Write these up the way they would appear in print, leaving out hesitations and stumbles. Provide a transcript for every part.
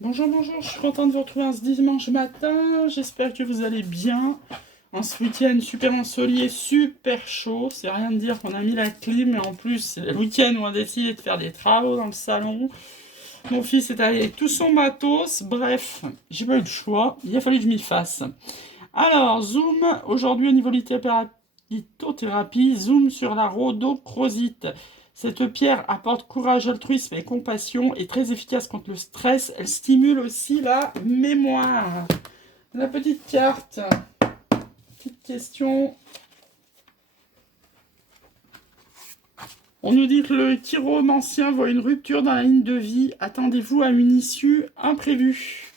Bonjour, bonjour, je suis contente de vous retrouver ce dimanche matin. J'espère que vous allez bien. Ce week-end super ensoleillé, super chaud. C'est rien de dire qu'on a mis la clim, mais en plus, c'est le week-end où on a décidé de faire des travaux dans le salon. Mon fils est allé avec tout son matos. Bref, j'ai pas eu le choix. Il a fallu que je m'y fasse. Alors, zoom, aujourd'hui au niveau lithothérapie, zoom sur la rhodochrosite. Cette pierre apporte courage, altruisme et compassion, est très efficace contre le stress. Elle stimule aussi la mémoire. La petite carte. Petite question. On nous dit que le chiromancien voit une rupture dans la ligne de vie. Attendez-vous à une issue imprévue.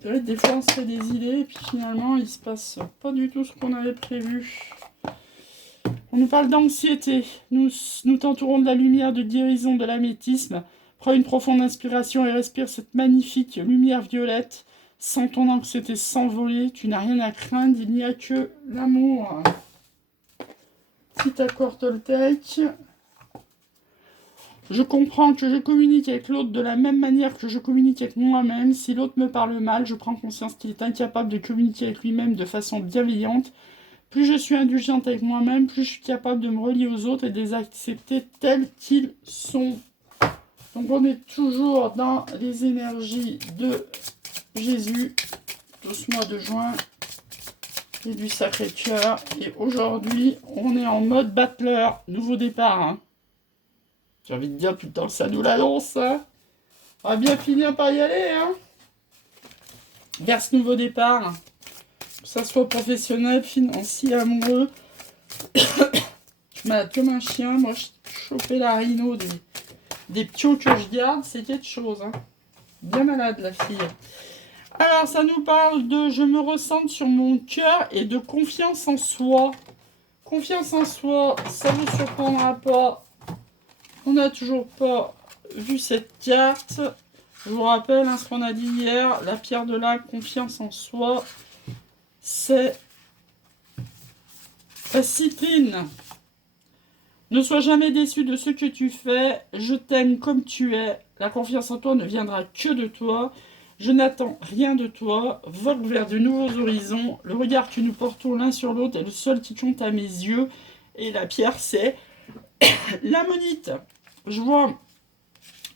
C'est vrai que des fois on se fait des idées et puis finalement il se passe pas du tout ce qu'on avait prévu. On nous parle d'anxiété. Nous t'entourons de la lumière de guérison de l'améthyste. Prends une profonde inspiration et respire cette magnifique lumière violette. Sens ton anxiété s'envoler. Tu n'as rien à craindre. Il n'y a que l'amour. Petit accord Toltec. Je comprends que je communique avec l'autre de la même manière que je communique avec moi-même. Si l'autre me parle mal, je prends conscience qu'il est incapable de communiquer avec lui-même de façon bienveillante. Plus je suis indulgente avec moi-même, plus je suis capable de me relier aux autres et de les accepter tels qu'ils sont. Donc on est toujours dans les énergies de Jésus, de ce mois de juin et du Sacré-Cœur. Et aujourd'hui, on est en mode battleur, nouveau départ. Hein. J'ai envie de dire, putain, ça nous l'annonce. Hein. On va bien finir par y aller. Hein. Vers ce nouveau départ, que ça soit professionnel, financier, amoureux. Je malade comme un chien. Moi, je chopais la rhino des piots que je garde, c'est quelque chose. Hein. Bien malade, la fille. Alors, ça nous parle de je me ressens sur mon cœur et de confiance en soi. Confiance en soi, ça ne vous surprendra pas. On n'a toujours pas vu cette carte. Je vous rappelle hein, ce qu'on a dit hier. La pierre de la confiance en soi, c'est la citrine. Ne sois jamais déçu de ce que tu fais. Je t'aime comme tu es. La confiance en toi ne viendra que de toi. Je n'attends rien de toi. Vogue vers de nouveaux horizons. Le regard que nous portons l'un sur l'autre est le seul qui compte à mes yeux. Et la pierre, c'est l'ammonite. Je vois, vous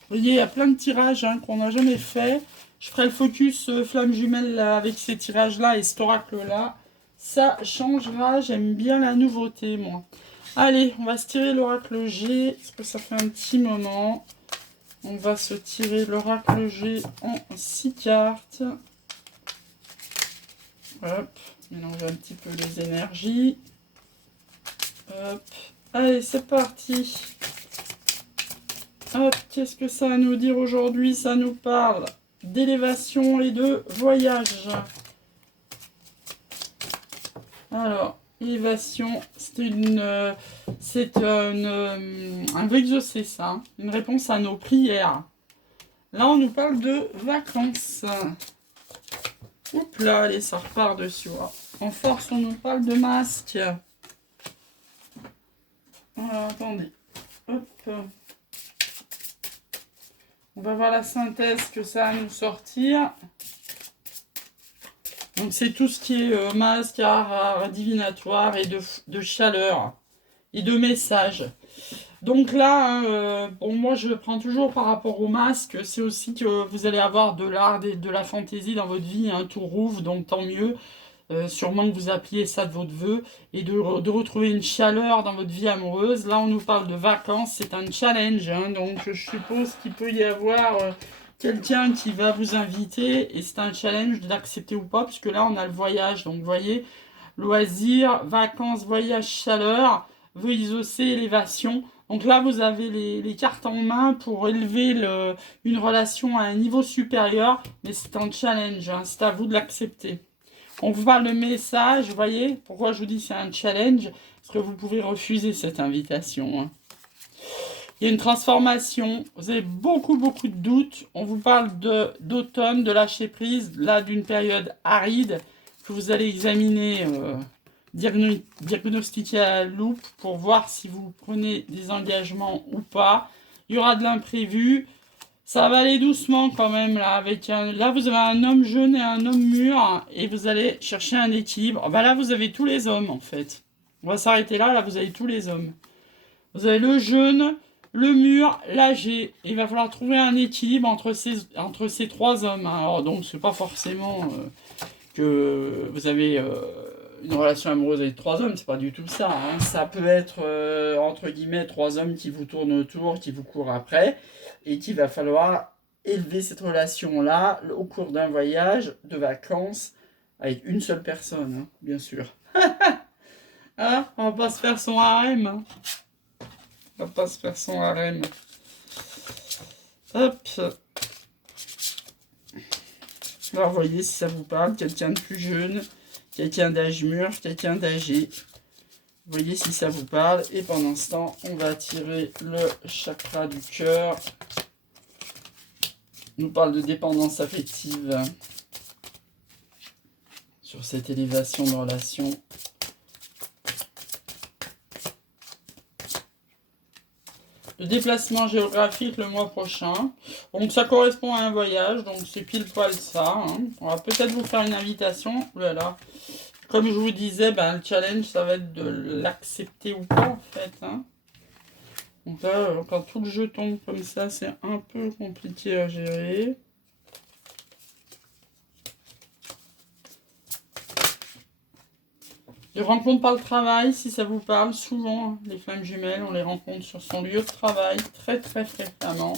voyez, il y a plein de tirages hein, qu'on n'a jamais fait. Je ferai le focus flamme jumelle là, avec ces tirages-là et cet oracle-là. Ça changera. J'aime bien la nouveauté, moi. Allez, on va se tirer l'oracle G, parce que ça fait un petit moment. On va se tirer l'oracle G en 6 cartes. Hop, mélanger un petit peu les énergies. Hop, allez, c'est parti. Hop, qu'est-ce que ça va nous dire aujourd'hui? Ça nous parle d'élévation et de voyage. Alors, élévation, c'est un veut exaucer ça, hein. Une réponse à nos prières. Là, on nous parle de vacances. Oups là, allez, ça repart dessus. Hein. En force, on nous parle de masque. Alors, attendez. Hop. On va voir la synthèse que ça va nous sortir. Donc, c'est tout ce qui est masque, art divinatoire et de chaleur et de message. Donc là, hein, bon, moi je prends toujours par rapport au masque, c'est aussi que vous allez avoir de l'art et de la fantaisie dans votre vie, hein, tout rouvre, donc tant mieux. Sûrement que vous appuyez ça de votre vœu et de retrouver une chaleur dans votre vie amoureuse. Là, on nous parle de vacances, c'est un challenge, hein, donc je suppose qu'il peut y avoir quelqu'un qui va vous inviter et c'est un challenge de l'accepter ou pas, puisque là, on a le voyage. Donc, vous voyez, loisirs, vacances, voyage, chaleur, vœux exaucés, élévation. Donc là, vous avez les cartes en main pour élever une relation à un niveau supérieur, mais c'est un challenge, hein, c'est à vous de l'accepter. On vous parle de message, vous voyez, pourquoi je vous dis c'est un challenge, parce que vous pouvez refuser cette invitation. Hein. Il y a une transformation, vous avez beaucoup de doutes, on vous parle d'automne, de lâcher prise, là d'une période aride, que vous allez examiner, diagnostiquer à la loupe pour voir si vous prenez des engagements ou pas. Il y aura de l'imprévu, Ça va aller doucement quand même là. Là, vous avez un homme jeune et un homme mûr et vous allez chercher un équilibre. Bah là, vous avez tous les hommes en fait. On va s'arrêter là. Là, vous avez tous les hommes. Vous avez le jeune, le mûr, l'âgé. Il va falloir trouver un équilibre entre ces trois hommes, hein. Alors donc, c'est pas forcément que vous avez une relation amoureuse avec trois hommes. C'est pas du tout ça, hein. Ça peut être entre guillemets trois hommes qui vous tournent autour, qui vous courent après, et qu'il va falloir élever cette relation-là au cours d'un voyage de vacances avec une seule personne, hein, bien sûr. Hein, on va pas se faire son harem, hein. On va pas se faire son harem. Hop. Alors, voyez si ça vous parle. Quelqu'un de plus jeune, quelqu'un d'âge mûr, quelqu'un d'âgé. Voyez si ça vous parle. Et pendant ce temps, on va tirer le chakra du cœur. On nous parle de dépendance affective sur cette élévation de relation. Le déplacement géographique le mois prochain. Donc ça correspond à un voyage, donc c'est pile poil ça, hein. On va peut-être vous faire une invitation. Ouh là là. Comme je vous disais, ben, le challenge, ça va être de l'accepter ou pas en fait, hein. Donc là, quand tout le jeu tombe comme ça, c'est un peu compliqué à gérer. Les rencontres par le travail, si ça vous parle, souvent, hein, les flammes jumelles, on les rencontre sur son lieu de travail très très fréquemment.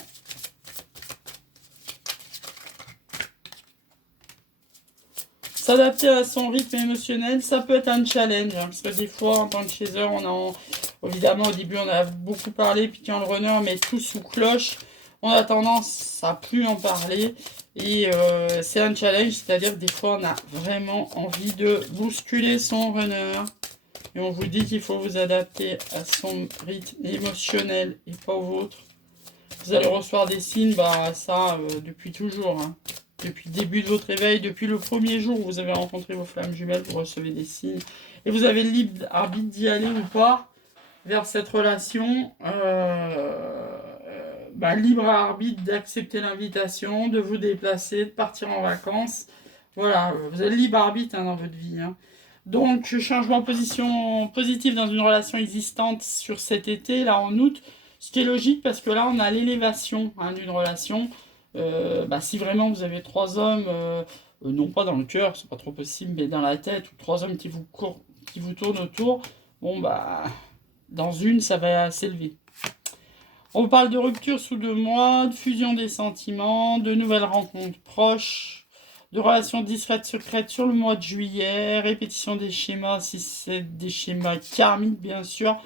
S'adapter à son rythme émotionnel, ça peut être un challenge, hein, parce que des fois, en tant que chaser, évidemment, au début, on a beaucoup parlé, puis quand le runner met tout sous cloche, on a tendance à plus en parler. Et c'est un challenge, c'est-à-dire que des fois, on a vraiment envie de bousculer son runner. Et on vous dit qu'il faut vous adapter à son rythme émotionnel et pas au vôtre. Vous allez recevoir des signes, bah ça, depuis toujours, hein. Depuis le début de votre réveil, depuis le premier jour où vous avez rencontré vos flammes jumelles, vous recevez des signes. Et vous avez le libre arbitre d'y aller ou pas vers cette relation. Libre arbitre d'accepter l'invitation, de vous déplacer, de partir en vacances. Voilà, vous avez le libre arbitre, hein, dans votre vie, hein. Donc, changement de position positive dans une relation existante sur cet été, là en août, ce qui est logique parce que là on a l'élévation, hein, d'une relation. Si vraiment vous avez trois hommes, non pas dans le cœur, c'est pas trop possible, mais dans la tête, ou trois hommes qui vous tournent autour, bon bah, dans une, ça va s'élever. On parle de rupture sous 2 mois, de fusion des sentiments, de nouvelles rencontres proches, de relations discrètes secrètes sur le mois de juillet, répétition des schémas, si c'est des schémas karmiques bien sûr.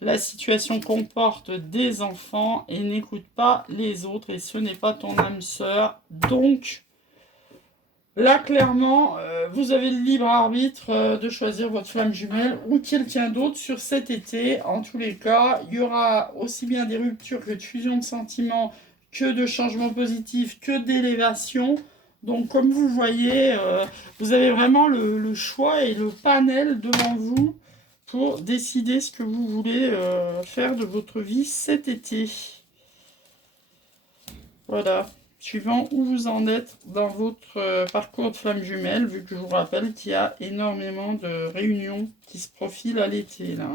La situation comporte des enfants et n'écoute pas les autres et ce n'est pas ton âme sœur. Donc, là, clairement, vous avez le libre arbitre de choisir votre flamme jumelle ou quelqu'un d'autre sur cet été. En tous les cas, il y aura aussi bien des ruptures que de fusion de sentiments, que de changements positifs, que d'élévation. Donc, comme vous voyez, vous avez vraiment le choix et le panel devant vous pour décider ce que vous voulez faire de votre vie cet été. Voilà. Suivant où vous en êtes dans votre parcours de flamme jumelle, vu que je vous rappelle qu'il y a énormément de réunions qui se profilent à l'été, là.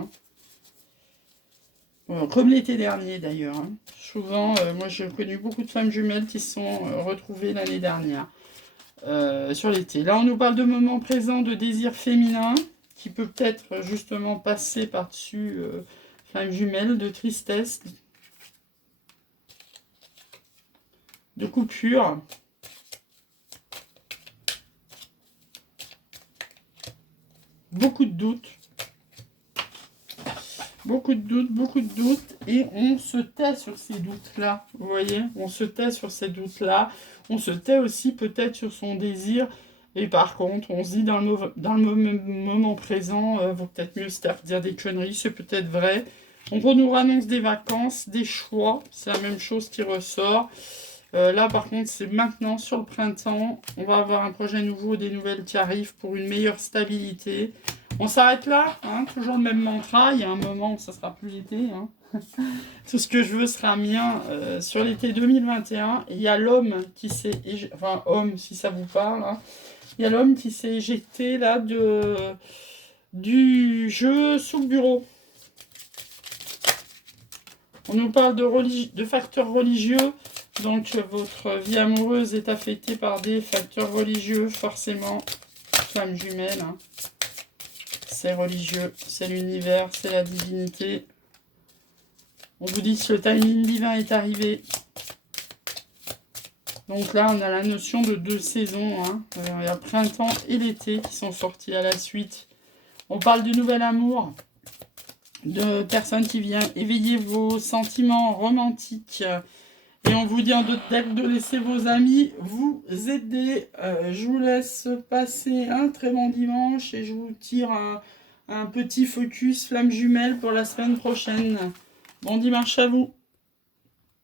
Bon, comme l'été dernier, d'ailleurs, hein. Souvent, moi, j'ai connu beaucoup de femmes jumelles qui se sont retrouvées l'année dernière sur l'été. Là, on nous parle de moments présents de désir féminin, qui peut peut-être justement passer par-dessus flamme jumelle, de tristesse, de coupure. Beaucoup de doutes. Beaucoup de doutes, beaucoup de doutes. Et on se tait sur ces doutes-là. Vous voyez, on se tait sur ces doutes-là. On se tait aussi peut-être sur son désir. Et par contre, on se dit dans le moment présent, vaut peut-être mieux se taire, dire des conneries, c'est peut-être vrai. Donc on nous annonce des vacances, des choix. C'est la même chose qui ressort. Là, par contre, c'est maintenant, sur le printemps. On va avoir un projet nouveau, des nouvelles qui arrivent pour une meilleure stabilité. On s'arrête là, hein, toujours le même mantra. Il y a un moment où ça sera plus l'été, hein. Tout ce que je veux sera mien sur l'été 2021. Il y a l'homme qui s'est... Enfin, homme, si ça vous parle. Hein. Il y a l'homme qui s'est éjecté là du jeu sous le bureau. On nous parle de facteurs religieux. Donc, votre vie amoureuse est affectée par des facteurs religieux, forcément. Flamme jumelle. Hein. C'est religieux, c'est l'univers, c'est la divinité. On vous dit que le timing divin est arrivé. Donc là, on a la notion de 2 saisons. Hein. Il y a printemps et l'été qui sont sortis à la suite. On parle du nouvel amour, de personnes qui viennent éveiller vos sentiments romantiques. Et on vous dit de laisser vos amis vous aider. Je vous laisse passer un très bon dimanche et je vous tire un petit focus flamme jumelle pour la semaine prochaine. Bon dimanche à vous.